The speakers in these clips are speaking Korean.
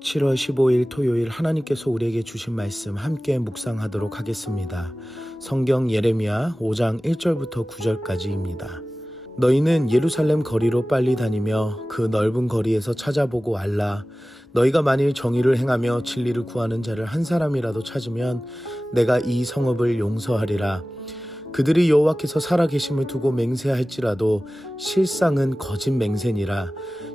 7월 15일 토요일 하나님께서 우리에게 주신 말씀 함께 묵상하도록 하겠습니다. 성경 예레미야 5장 1절부터 9절까지입니다. 너희는 예루살렘 거리로 빨리 다니며 그 넓은 거리에서 찾아보고 알라. 너희가 만일 정의를 행하며 진리를 구하는 자를 한 사람이라도 찾으면 내가 이 성읍을 용서하리라. 그들이 여호와께서 살아계심을 두고 맹세할지라도 실상은 거짓 맹세니라.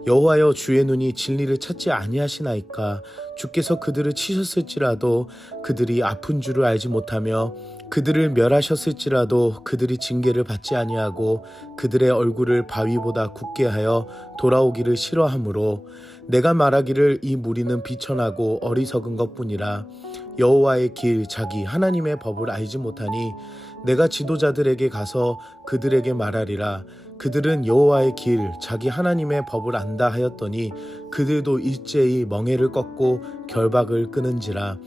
여호와여, 주의 눈이 진리를 찾지 아니하시나이까. 주께서 그들을 치셨을지라도 그들이 아픈 줄을 알지 못하며 그들을 멸하셨을지라도 그들이 징계를 받지 아니하고 그들의 얼굴을 바위보다 굳게 하여 돌아오기를 싫어하므로 내가 말하기를 이 무리는 비천하고 어리석은 것뿐이라. 여호와의 길 자기 하나님의 법을 알지 못하니 내가 지도자들에게 가서 그들에게 말하리라. 그들은 여호와의 길 자기 하나님의 법을 안다 하였더니 그들도 일제히 멍에를 꺾고 결박을 끊은지라.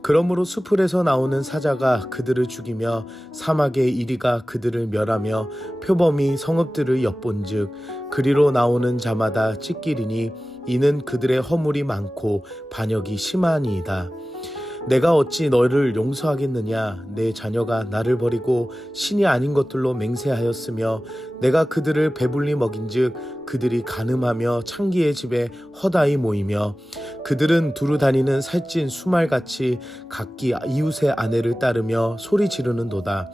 그러므로 수풀에서 나오는 사자가 그들을 죽이며 사막의 이리가 그들을 멸하며 표범이 성읍들을 엿본즉 그리로 나오는 자마다 찢기리니 이는 그들의 허물이 많고 반역이 심하니이다. 내가 어찌 너를 용서하겠느냐. 내 자녀가 나를 버리고 신이 아닌 것들로 맹세하였으며 내가 그들을 배불리 먹인즉 그들이 간음하며 창기의 집에 허다히 모이며 그들은 두루 다니는 살찐 수말같이 각기 이웃의 아내를 따르며 소리 지르는도다.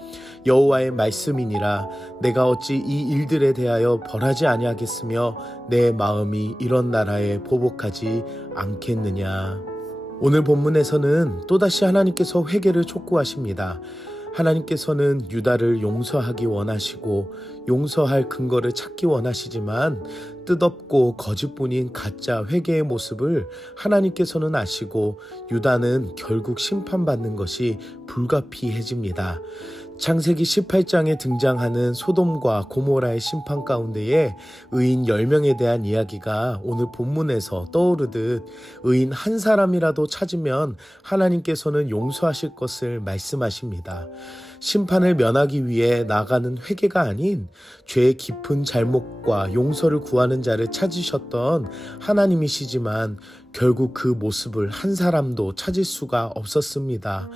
여호와의 말씀이니라. 내가 어찌 이 일들에 대하여 벌하지 아니하겠으며 내 마음이 이런 나라에 보복하지 않겠느냐. 오늘 본문에서는 또다시 하나님께서 회개를 촉구하십니다. 하나님께서는 유다를 용서하기 원하시고 용서할 근거를 찾기 원하시지만 뜻없고 거짓뿐인 가짜 회개의 모습을 하나님께서는 아시고 유다는 결국 심판받는 것이 불가피해집니다. 창세기 18장에 등장하는 소돔과 고모라의 심판 가운데에 의인 10명에 대한 이야기가 오늘 본문에서 떠오르듯 의인 한 사람이라도 찾으면 하나님께서는 용서하실 것을 말씀하십니다. 심판을 면하기 위해 나가는 회개가 아닌 죄의 깊은 잘못과 용서를 구하는 자를 찾으셨던 하나님이시지만 결국 그 모습을 한 사람도 찾을 수가 없었습니다.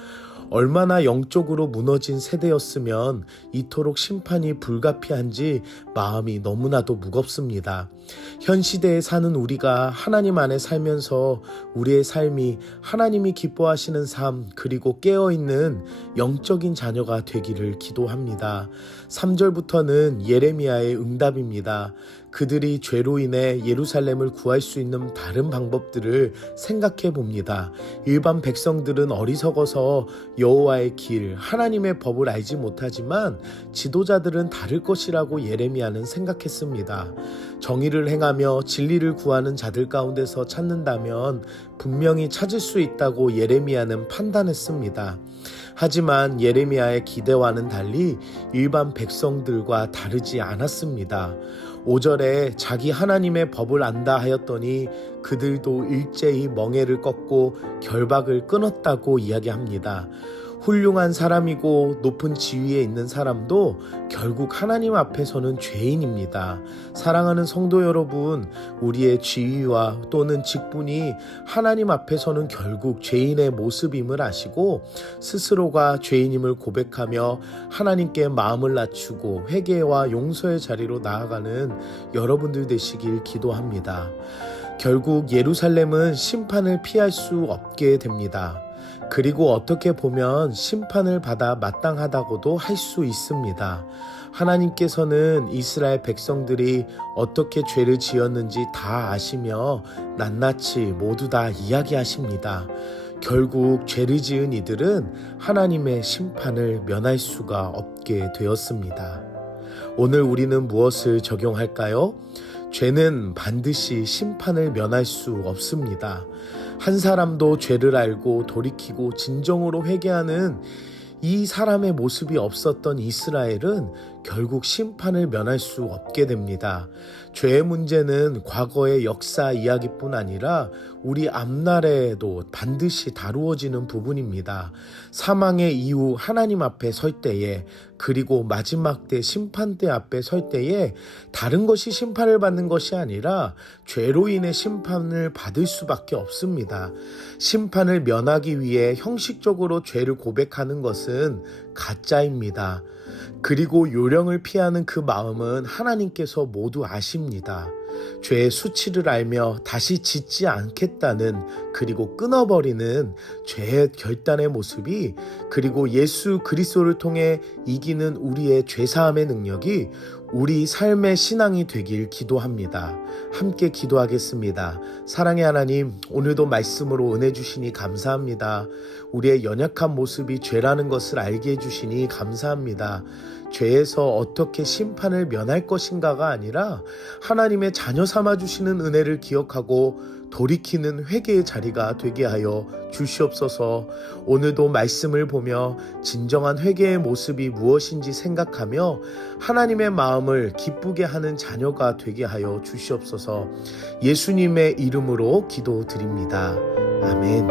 얼마나 영적으로 무너진 세대였으면 이토록 심판이 불가피한지 마음이 너무나도 무겁습니다. 현 시대에 사는 우리가 하나님 안에 살면서 우리의 삶이 하나님이 기뻐하시는 삶 그리고 깨어있는 영적인 자녀가 되기를 기도합니다. 3절부터는 예레미야의 응답입니다. 그들이 죄로 인해 예루살렘을 구할 수 있는 다른 방법들을 생각해 봅니다. 일반 백성들은 어리석어서 여호와의 길, 하나님의 법을 알지 못하지만 지도자들은 다를 것이라고 예레미야는 생각했습니다. 정의를 행하며 진리를 구하는 자들 가운데서 찾는다면 분명히 찾을 수 있다고 예레미야는 판단했습니다. 하지만 예레미야의 기대와는 달리 일반 백성들과 다르지 않았습니다. 5절에 자기 하나님의 법을 안다 하였더니 그들도 일제히 멍에를 꺾고 결박을 끊었다고 이야기합니다. 훌륭한 사람이고 높은 지위에 있는 사람도 결국 하나님 앞에서는 죄인입니다. 사랑하는 성도 여러분, 우리의 지위와 또는 직분이 하나님 앞에서는 결국 죄인의 모습임을 아시고 스스로가 죄인임을 고백하며 하나님께 마음을 낮추고 회개와 용서의 자리로 나아가는 여러분들 되시길 기도합니다. 결국 예루살렘은 심판을 피할 수 없게 됩니다. 그리고 어떻게 보면 심판을 받아 마땅하다고도 할 수 있습니다. 하나님께서는 이스라엘 백성들이 어떻게 죄를 지었는지 다 아시며 낱낱이 모두 다 이야기하십니다. 결국 죄를 지은 이들은 하나님의 심판을 면할 수가 없게 되었습니다. 오늘 우리는 무엇을 적용할까요? 죄는 반드시 심판을 면할 수 없습니다. 한 사람도 죄를 알고 돌이키고 진정으로 회개하는 이 사람의 모습이 없었던 이스라엘은 결국 심판을 면할 수 없게 됩니다. 죄의 문제는 과거의 역사 이야기뿐 아니라 우리 앞날에도 반드시 다루어지는 부분입니다. 사망의 이후 하나님 앞에 설 때에, 그리고 마지막 때 심판대 앞에 설 때에 다른 것이 심판을 받는 것이 아니라 죄로 인해 심판을 받을 수밖에 없습니다. 심판을 면하기 위해 형식적으로 죄를 고백하는 것은 가짜입니다. 그리고 요령을 피하는 그 마음은 하나님께서 모두 아십니다. 죄의 수치를 알며 다시 짓지 않겠다는, 그리고 끊어버리는 죄의 결단의 모습이, 그리고 예수 그리스도를 통해 이기는 우리의 죄사함의 능력이 우리 삶의 신앙이 되길 기도합니다. 함께 기도하겠습니다. 사랑의 하나님, 오늘도 말씀으로 은혜 주시니 감사합니다. 우리의 연약한 모습이 죄라는 것을 알게 해주시니 감사합니다. 죄에서 어떻게 심판을 면할 것인가가 아니라 하나님의 자녀 삼아주시는 은혜를 기억하고 돌이키는 회개의 자리가 되게 하여 주시옵소서. 오늘도 말씀을 보며 진정한 회개의 모습이 무엇인지 생각하며 하나님의 마음을 기쁘게 하는 자녀가 되게 하여 주시옵소서. 예수님의 이름으로 기도드립니다. 아멘.